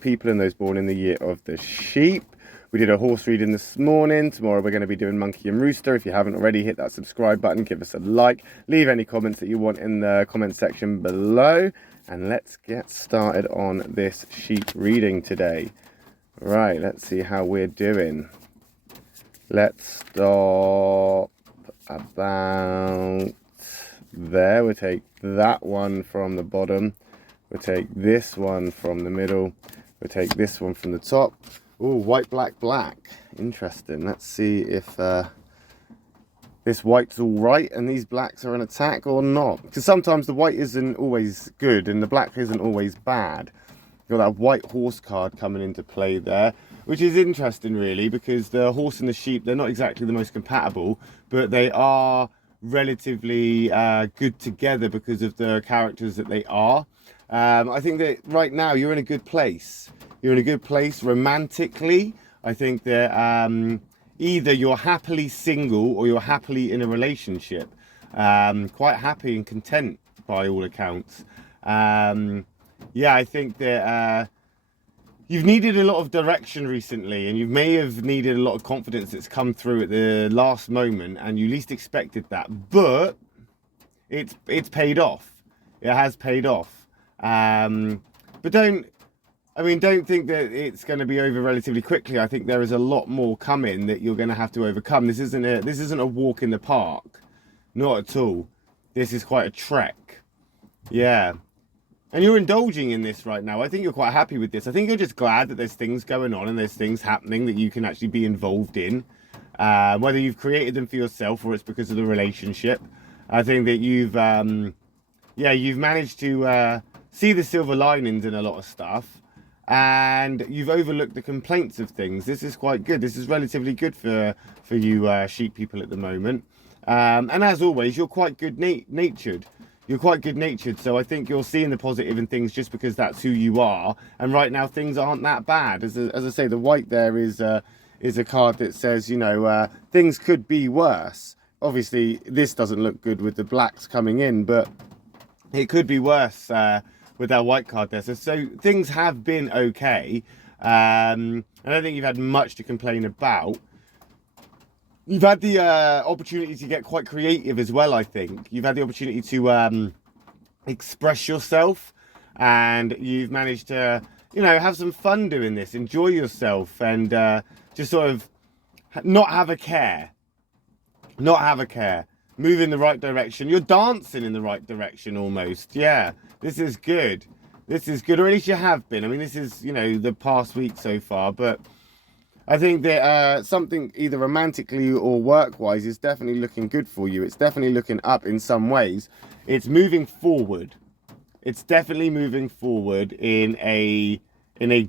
people and those born in the year of the sheep. We did a horse reading this morning. Tomorrow we're going to be doing monkey and rooster. If you haven't already, hit that subscribe button, give us a like, leave any comments that you want in the comment section below, and let's get started on this sheep reading today. Right, let's see how we're doing. Let's stop about there. We'll take that one from the bottom. We'll take this one from the middle. We'll take this one from the top. Oh, white, black, black. Interesting. Let's see if this white's all right and these blacks are an attack or not. Because sometimes the white isn't always good and the black isn't always bad. You've got that white horse card coming into play there, which is interesting really, because the horse and the sheep, they're not exactly the most compatible, but they are relatively good together because of the characters that they are. I think that right now you're in a good place. You're in a good place romantically. I think that either you're happily single or you're happily in a relationship. Quite happy and content by all accounts. Yeah, I think that you've needed a lot of direction recently, and you may have needed a lot of confidence that's come through at the last moment, and you least expected that. But it's paid off. It has paid off. But don't think that it's going to be over relatively quickly. I think there is a lot more coming that you're going to have to overcome. This isn't a walk in the park, not at all. This is quite a trek. Yeah, and you're indulging in this right now. I think you're quite happy with this. I think you're just glad that there's things going on and there's things happening that you can actually be involved in, whether you've created them for yourself or it's because of the relationship. I think that you've managed to see the silver linings in a lot of stuff, and you've overlooked the complaints of things. This is quite good. This is relatively good for you sheep people at the moment. And as always, you're quite good-natured. You're quite good-natured, so I think you're seeing the positive in things just because that's who you are. And right now, things aren't that bad. As I say, the white there is a card that says, you know, things could be worse. Obviously, this doesn't look good with the blacks coming in, but it could be worse with that white card there. So things have been okay. I don't think you've had much to complain about. You've had the opportunity to get quite creative as well, I think. You've had the opportunity to express yourself, and you've managed to, you know, have some fun doing this, enjoy yourself, and just sort of not have a care. Not have a care. Move in the right direction. You're dancing in the right direction almost. Yeah, this is good. This is good, or at least you have been. I mean, this is, you know, the past week so far, but I think that something either romantically or work-wise is definitely looking good for you. It's definitely looking up in some ways. It's moving forward. It's definitely moving forward in a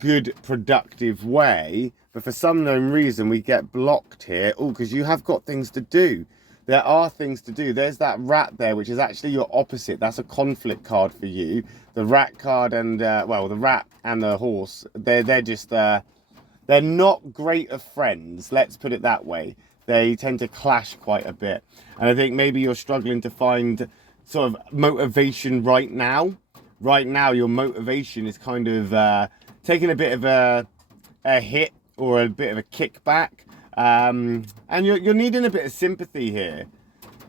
good, productive way. But for some known reason, we get blocked here. Oh, because you have got things to do. There are things to do. There's that rat there, which is actually your opposite. That's a conflict card for you. The rat card and, well, the rat and the horse, they're just... they're not great of friends, let's put it that way. They tend to clash quite a bit. And I think maybe you're struggling to find sort of motivation right now. Right now, your motivation is kind of taking a bit of a hit or a bit of a kickback. And you're needing a bit of sympathy here.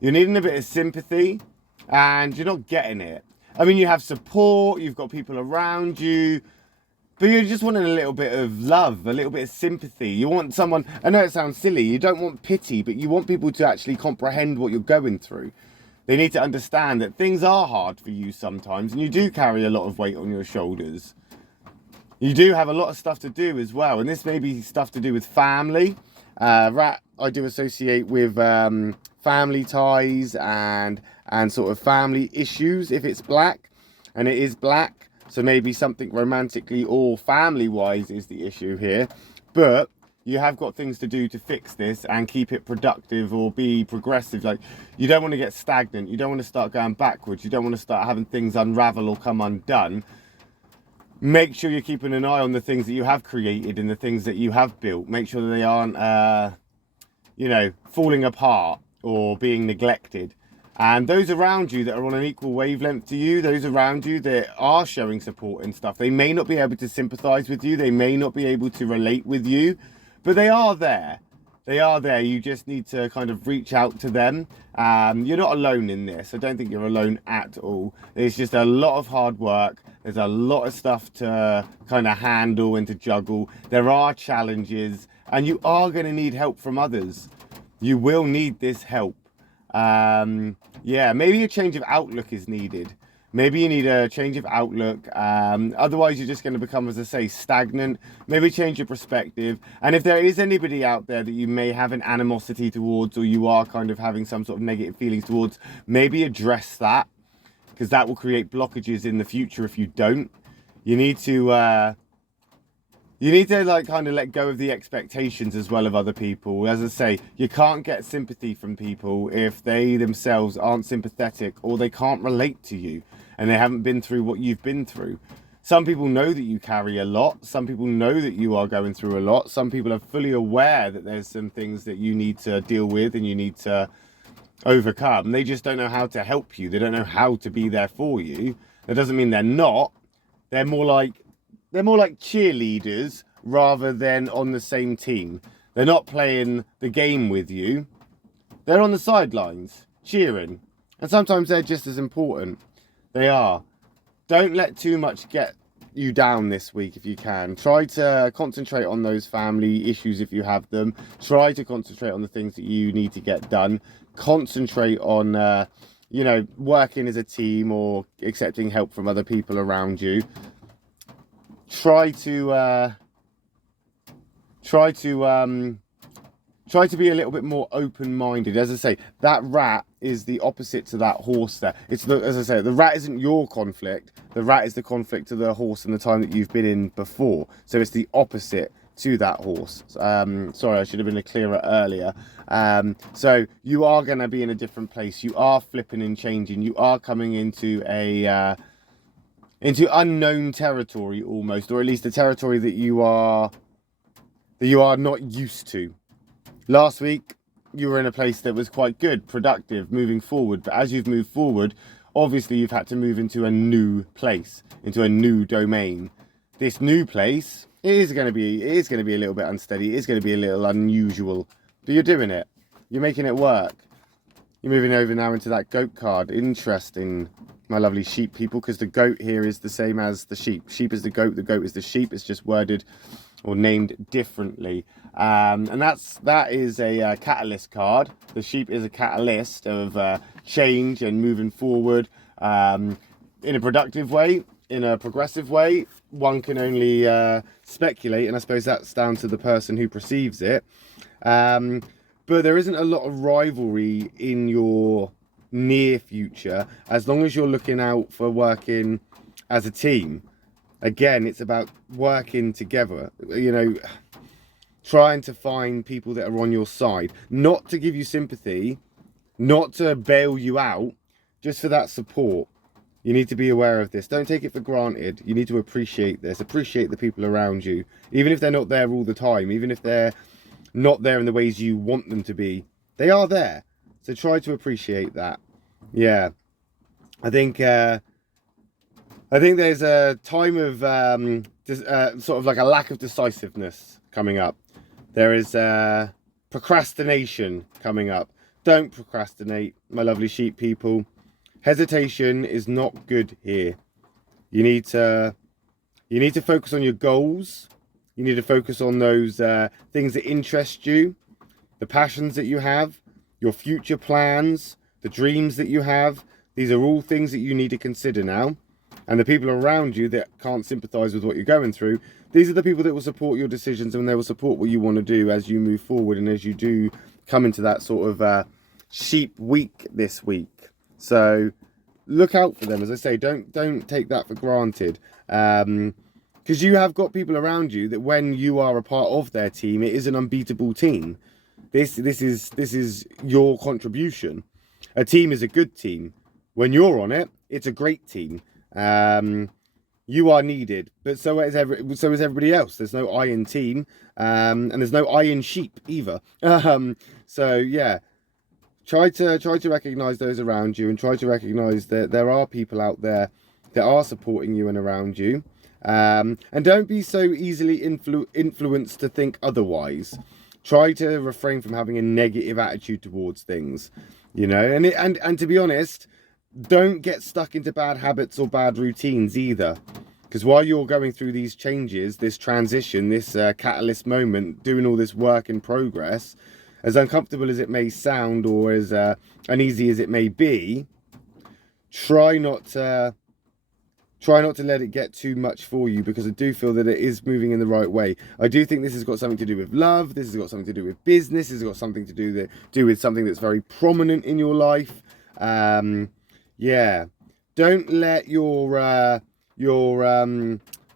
You're needing a bit of sympathy, and you're not getting it. I mean, you have support, you've got people around you, but you're just wanting a little bit of love, a little bit of sympathy. You want someone, I know it sounds silly, you don't want pity, but you want people to actually comprehend what you're going through. They need to understand that things are hard for you sometimes, and you do carry a lot of weight on your shoulders. You do have a lot of stuff to do as well, and this may be stuff to do with family. Rat, I do associate with family ties and sort of family issues if it's black, and it is black. So maybe something romantically or family-wise is the issue here. But you have got things to do to fix this and keep it productive or be progressive. Like, you don't want to get stagnant. You don't want to start going backwards. You don't want to start having things unravel or come undone. Make sure you're keeping an eye on the things that you have created and the things that you have built. Make sure that they aren't, you know, falling apart or being neglected. And those around you that are on an equal wavelength to you, those around you that are showing support and stuff, they may not be able to sympathize with you, they may not be able to relate with you, but they are there. They are there. You just need to kind of reach out to them. You're not alone in this. I don't think you're alone at all. It's just a lot of hard work. There's a lot of stuff to kind of handle and to juggle. There are challenges, and you are going to need help from others. You will need this help. Yeah, maybe a change of outlook is needed. Maybe you need a change of outlook. Otherwise, you're just going to become, as I say, stagnant. Maybe change your perspective. And if there is anybody out there that you may have an animosity towards, or you are kind of having some sort of negative feelings towards, maybe address that, because that will create blockages in the future if you don't. You need to like kind of let go of the expectations as well of other people. As I say, you can't get sympathy from people if they themselves aren't sympathetic, or they can't relate to you and they haven't been through what you've been through. Some people know that you carry a lot. Some people know that you are going through a lot. Some people are fully aware that there's some things that you need to deal with and you need to overcome. They just don't know how to help you. They don't know how to be there for you. That doesn't mean they're not. They're more like cheerleaders rather than on the same team. They're not playing the game with you. They're on the sidelines, cheering. And sometimes they're just as important. They are. Don't let too much get you down this week if you can. Try to concentrate on those family issues if you have them. Try to concentrate on the things that you need to get done. Concentrate on, working as a team or accepting help from other people around you. Try to be a little bit more open-minded. As I say, that rat is the opposite to that horse there. As I say, the rat isn't your conflict. The rat is the conflict to the horse and the time that you've been in before. So it's the opposite to that horse. Sorry, I should have been clearer earlier. So you are going to be in a different place. You are flipping and changing. You are coming into into unknown territory almost, or at least a territory that you are not used to. Last week, you were in a place that was quite good, productive, moving forward. But as you've moved forward, obviously you've had to move into a new place, into a new domain. This new place is going to be a little bit unsteady. It's going to be a little unusual. But you're doing it. You're making it work. You're moving over now into that goat card. Interesting, my lovely sheep people, because the goat here is the same as the sheep. Sheep is the goat is the sheep. It's just worded or named differently. And that is a catalyst card. The sheep is a catalyst of change and moving forward in a productive way, in a progressive way. One can only speculate, and I suppose that's down to the person who perceives it. But there isn't a lot of rivalry in your near future, as long as you're looking out for working as a team. Again, it's about working together, trying to find people that are on your side, not to give you sympathy, not to bail you out, just for that support. You need to be aware of this. Don't take it for granted. You need to appreciate this. Appreciate the people around you, even if they're not there all the time, even if they're not there in the ways you want them to be. They are there. So try to appreciate that. Yeah. I think there's a time of sort of like a lack of decisiveness coming up. There is procrastination coming up. Don't procrastinate, my lovely sheep people. Hesitation is not good here. You need to focus on your goals. You need to focus on those things that interest you, the passions that you have, your future plans, the dreams that you have. These are all things that you need to consider now. And the people around you that can't sympathise with what you're going through, these are the people that will support your decisions, and they will support what you want to do as you move forward and as you do come into that sort of sheep week this week. So look out for them. As I say, don't take that for granted. Because you have got people around you that when you are a part of their team, it is an unbeatable team. This is your contribution. A team is a good team. When you're on it, it's a great team. You are needed, but so is everybody else. There's no I in team, and there's no I in sheep either. So yeah, try to recognize those around you, and try to recognize that there are people out there that are supporting you and around you. And don't be so easily influenced to think otherwise. Try to refrain from having a negative attitude towards things, you know. And to be honest, don't get stuck into bad habits or bad routines either. Because while you're going through these changes, this transition, this catalyst moment, doing all this work in progress, as uncomfortable as it may sound, or as uneasy as it may be, try not to let it get too much for you, because I do feel that it is moving in the right way. I do think this has got something to do with love. This has got something to do with business. This has got something to do with something that's very prominent in your life. Yeah, don't let your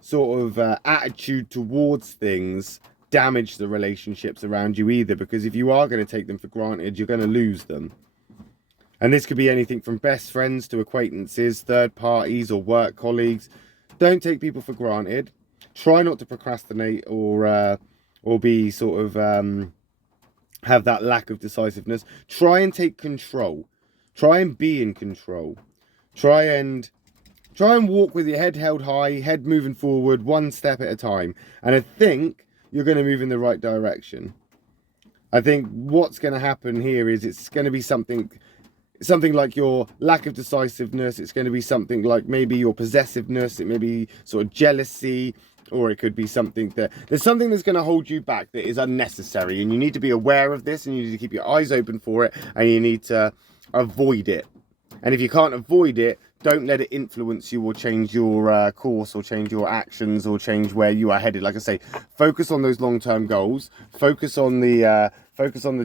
sort of attitude towards things damage the relationships around you either, because if you are going to take them for granted, you're going to lose them. And this could be anything from best friends to acquaintances, third parties, or work colleagues. Don't take people for granted. Try not to procrastinate or be sort of have that lack of decisiveness. Try and take control. Try and be in control. Try and walk with your head held high, head moving forward, one step at a time. And I think you're going to move in the right direction. I think what's going to happen here is it's going to be something like your lack of decisiveness. It's going to be something like maybe your possessiveness. It may be sort of jealousy, or it could be something there's something that's going to hold you back that is unnecessary, and you need to be aware of this, and you need to keep your eyes open for it, and you need to avoid it. And if you can't avoid it, don't let it influence you or change your course, or change your actions, or change where you are headed. Like I say, focus on those long-term goals. Focus on the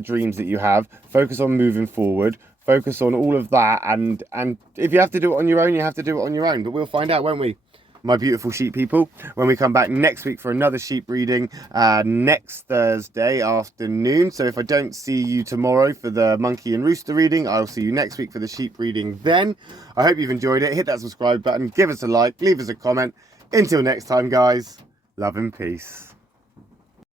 dreams that you have. Focus on moving forward. Focus on all of that. And if you have to do it on your own, you have to do it on your own. But we'll find out, won't we, my beautiful sheep people, when we come back next week for another sheep reading next Thursday afternoon. So if I don't see you tomorrow for the monkey and rooster reading, I'll see you next week for the sheep reading then. I hope you've enjoyed it. Hit that subscribe button, give us a like, leave us a comment. Until next time, guys, love and peace.